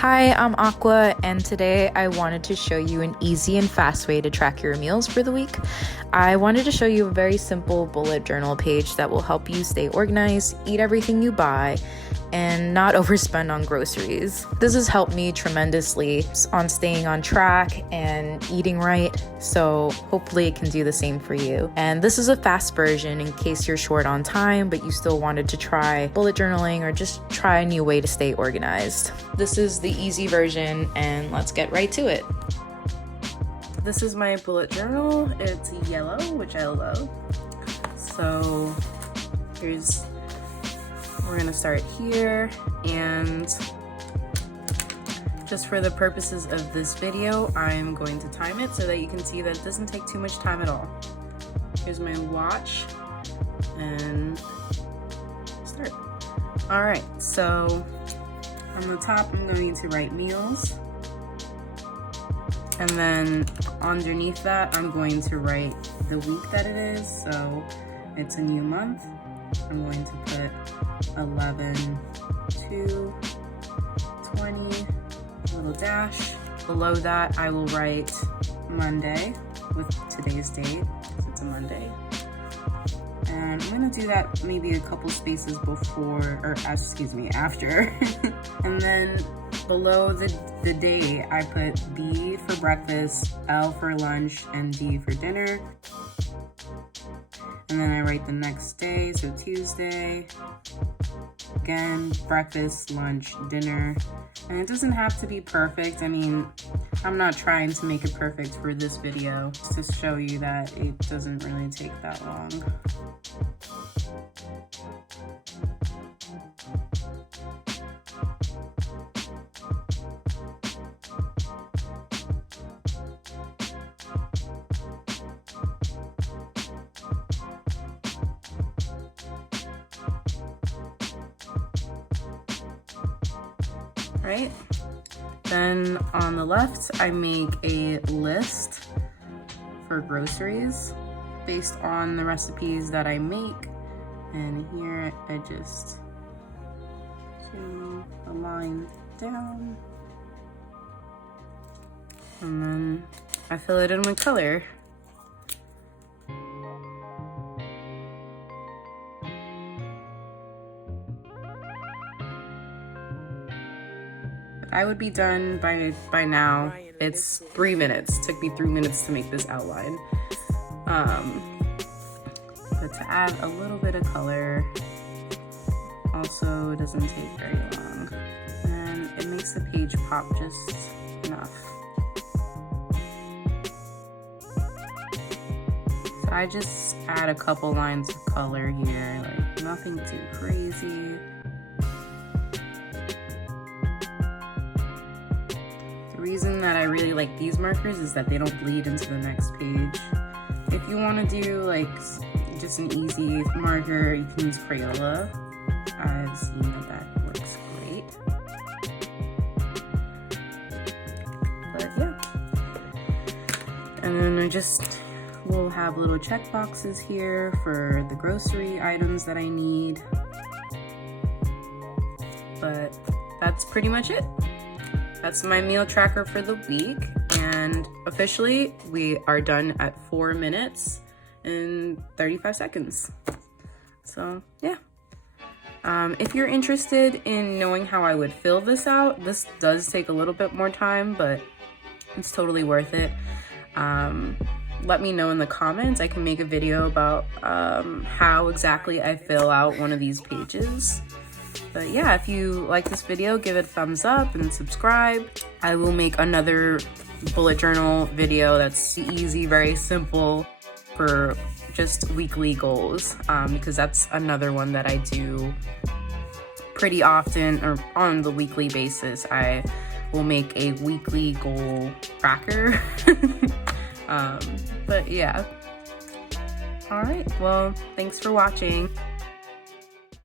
Hi, I'm Aqua, and today I wanted to show you an easy and fast way to track your meals for the week. I wanted to show you a very simple bullet journal page that will help you stay organized, eat everything you buy, and not overspend on groceries. This has helped me tremendously on staying on track and eating right, so hopefully it can do the same for you. And this is a fast version in case you're short on time, but you still wanted to try bullet journaling or just try a new way to stay organized. This is the easy version, and let's get right to it. This is my bullet journal. It's yellow, which I love. So we're gonna start here, and just for the purposes of this video, I'm going to time it so that you can see that it doesn't take too much time at all. Here's my watch, and start. All right, so on the top, I'm going to write meals. And then underneath that, I'm going to write the week that it is. So it's a new month. I'm going to put 11/2/20, little dash. Below that, I will write Monday with today's date, because it's a Monday. And I'm gonna do that maybe a couple spaces before, or excuse me, after. And then below the day, I put B for breakfast, L for lunch, and D for dinner. And then I write the next day, so Tuesday. Again, breakfast, lunch, dinner. And it doesn't have to be perfect. I mean, I'm not trying to make it perfect for this video, just to show you that it doesn't really take that long. Right? Then on the left, I make a list for groceries based on the recipes that I make. And here I just do a line down. And then I fill it in with color. I would be done by now. It's 3 minutes. It took me 3 minutes to make this outline. But to add a little bit of color also doesn't take very long. And it makes the page pop just enough. So I just add a couple lines of color here, like nothing too crazy. The reason that I really like these markers is that they don't bleed into the next page. If you want to do like just an easy marker, you can use Crayola. I've seen that works great. But yeah. And then we'll have little check boxes here for the grocery items that I need. But that's pretty much it. That's my meal tracker for the week, and officially we are done at 4 minutes and 35 seconds. So yeah. If you're interested in knowing how I would fill this out, this does take a little bit more time, but it's totally worth it. Let me know in the comments. I can make a video about how exactly I fill out one of these pages. But yeah, if you like this video, give it a thumbs up and subscribe. I will make another bullet journal video that's easy, very simple for just weekly goals, because that's another one that I do pretty often, or on the weekly basis. I will make a weekly goal tracker. But yeah. All right, well, thanks for watching.